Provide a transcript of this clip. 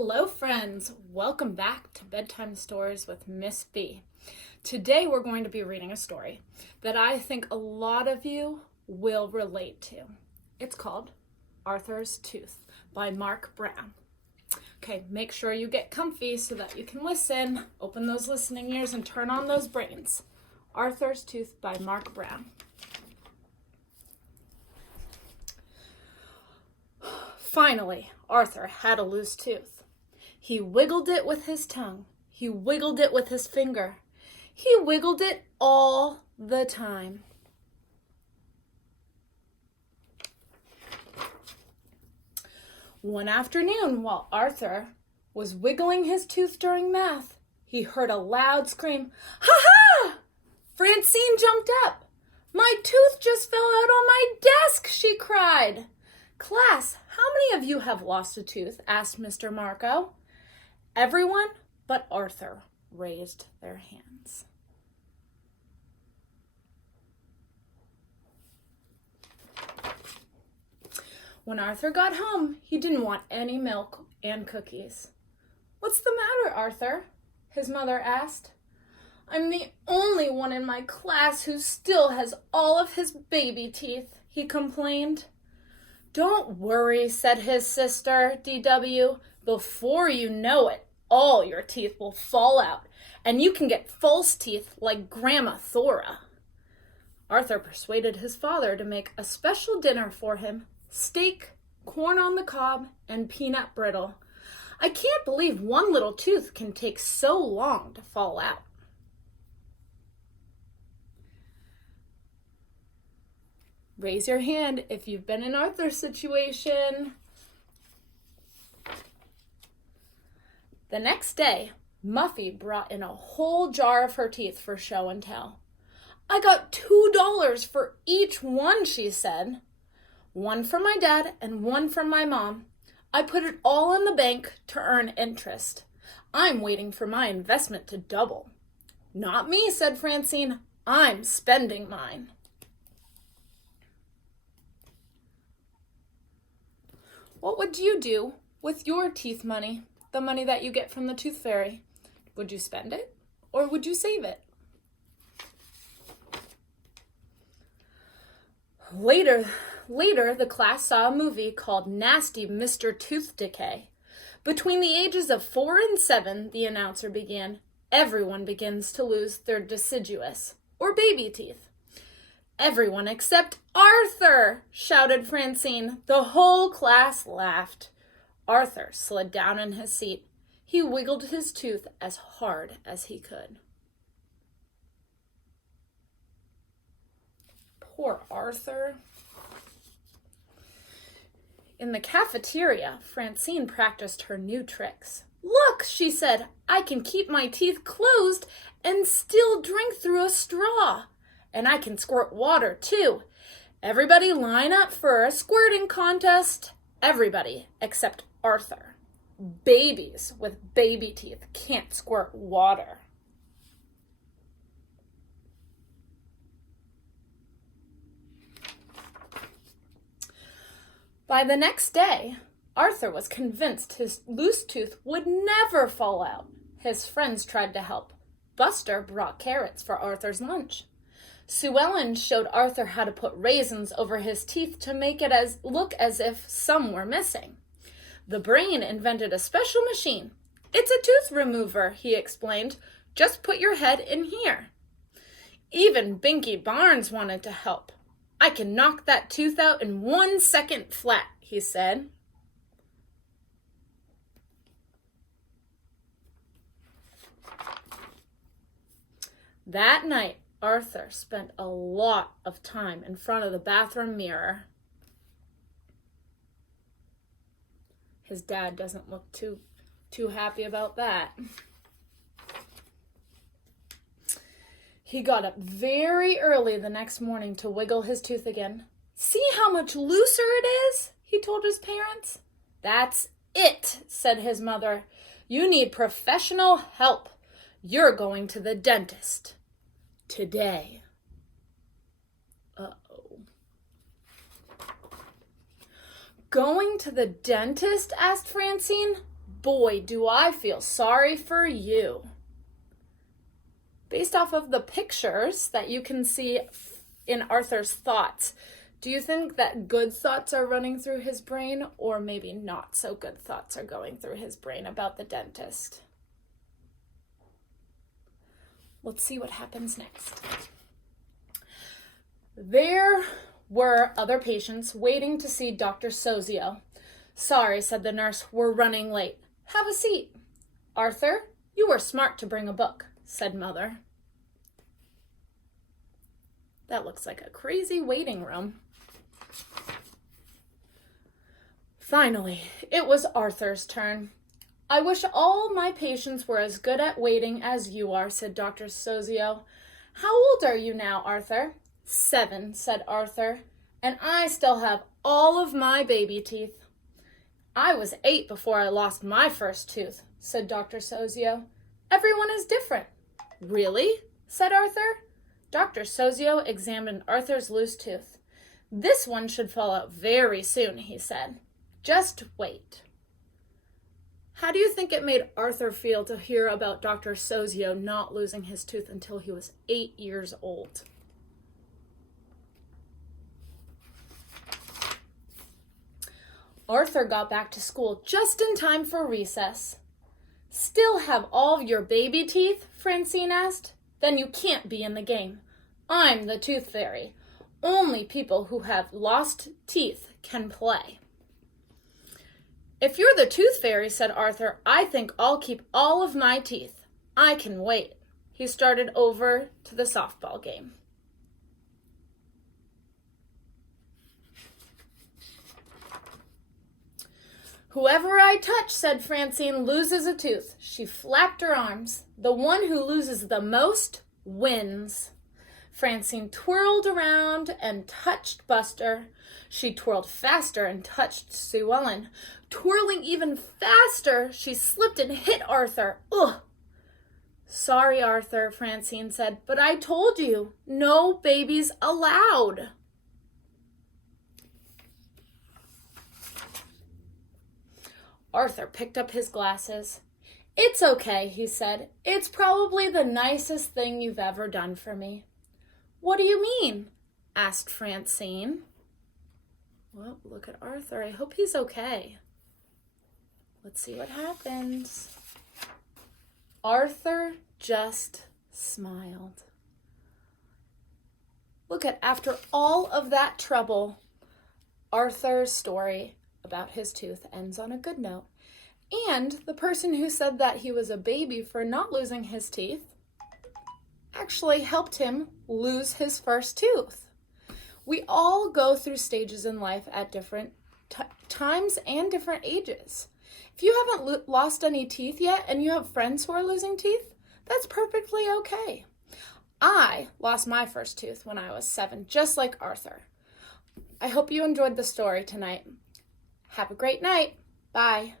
Hello friends, welcome back to Bedtime Stories with Miss B. Today we're going to be reading a story that I think a lot of you will relate to. It's called Arthur's Tooth by Marc Brown. Okay, make sure you get comfy so that you can listen. Open those listening ears and turn on those brains. Arthur's Tooth by Marc Brown. Finally, Arthur had a loose tooth. He wiggled it with his tongue. He wiggled it with his finger. He wiggled it all the time. One afternoon, while Arthur was wiggling his tooth during math, he heard a loud scream. "Ha-ha!" Francine jumped up. "My tooth just fell out on my desk," she cried. "Class, how many of you have lost a tooth?" asked Mr. Marco. Everyone but Arthur raised their hands. When Arthur got home, he didn't want any milk and cookies. "What's the matter, Arthur?" his mother asked. "I'm the only one in my class who still has all of his baby teeth," he complained. "Don't worry," said his sister, DW. "Before you know it, all your teeth will fall out, and you can get false teeth like Grandma Thora." Arthur persuaded his father to make a special dinner for him: steak, corn on the cob, and peanut brittle. "I can't believe one little tooth can take so long to fall out." Raise your hand if you've been in Arthur's situation. The next day, Muffy brought in a whole jar of her teeth for show and tell. "I got $2 for each one," she said. "One from my dad and one from my mom. I put it all in the bank to earn interest. I'm waiting for my investment to double." "Not me," said Francine. "I'm spending mine." What would you do with your teeth money, the money that you get from the tooth fairy? Would you spend it or would you save it? Later, the class saw a movie called Nasty Mr. Tooth Decay. "Between the ages of 4 and 7, the announcer began, everyone begins to lose their deciduous, or baby teeth." "Everyone except Arthur!" shouted Francine. The whole class laughed. Arthur slid down in his seat. He wiggled his tooth as hard as he could. Poor Arthur. In the cafeteria, Francine practiced her new tricks. "Look," she said, "I can keep my teeth closed and still drink through a straw. And I can squirt water, too. Everybody line up for a squirting contest." Everybody except Arthur. Babies with baby teeth can't squirt water. By the next day, Arthur was convinced his loose tooth would never fall out. His friends tried to help. Buster brought carrots for Arthur's lunch. Sue Ellen showed Arthur how to put raisins over his teeth to make it look as if some were missing. The Brain invented a special machine. "It's a tooth remover," he explained. "Just put your head in here." Even Binky Barnes wanted to help. "I can knock that tooth out in 1 second flat," he said. That night, Arthur spent a lot of time in front of the bathroom mirror. His dad doesn't look too happy about that. He got up very early the next morning to wiggle his tooth again. "See how much looser it is?" he told his parents. "That's it," said his mother. "You need professional help. You're going to the dentist today." Uh-oh. "Going to the dentist?" asked Francine. boy, do I feel sorry for you. Based off of the pictures that you can see in Arthur's thoughts, do you think that good thoughts are running through his brain, or maybe not so good thoughts are going through his brain about the dentist? Let's see what happens next. There were other patients waiting to see Dr. Sozio. Sorry, said the nurse, we're running late. Have a seat. Arthur, you were smart to bring a book, said Mother. That looks like a crazy waiting room. Finally, it was Arthur's turn. I wish all my patients were as good at waiting as you are, said Dr. Sozio. How old are you now, Arthur? 7, said Arthur, and I still have all of my baby teeth. I was 8 before I lost my first tooth, said Dr. Sozio. Everyone is different. Really? Said Arthur. Dr. Sozio examined Arthur's loose tooth. This one should fall out very soon, he said. Just wait. How do you think it made Arthur feel to hear about Dr. Sozio not losing his tooth until he was 8 years old? Arthur got back to school just in time for recess. Still have all of your baby teeth? Francine asked. Then you can't be in the game. I'm the tooth fairy. Only people who have lost teeth can play. If you're the tooth fairy, said Arthur, I think I'll keep all of my teeth. I can wait. He started over to the softball game. Whoever I touch, said Francine, loses a tooth. She flapped her arms. The one who loses the most wins. Francine twirled around and touched Buster. She twirled faster and touched Sue Ellen. Twirling even faster, she slipped and hit Arthur. Ugh! Sorry, Arthur, Francine said, but I told you, no babies allowed. Arthur picked up his glasses. It's okay, he said. It's probably the nicest thing you've ever done for me. What do you mean? Asked Francine. Well, look at Arthur. I hope he's okay. Let's see what happens. Arthur just smiled. Look at, after all of that trouble, Arthur's story about his tooth ends on a good note. And the person who said that he was a baby for not losing his teeth actually helped him lose his first tooth. We all go through stages in life at different times and different ages. If you haven't lost any teeth yet and you have friends who are losing teeth, that's perfectly okay. I lost my first tooth when I was 7, just like Arthur. I hope you enjoyed the story tonight. Have a great night. Bye.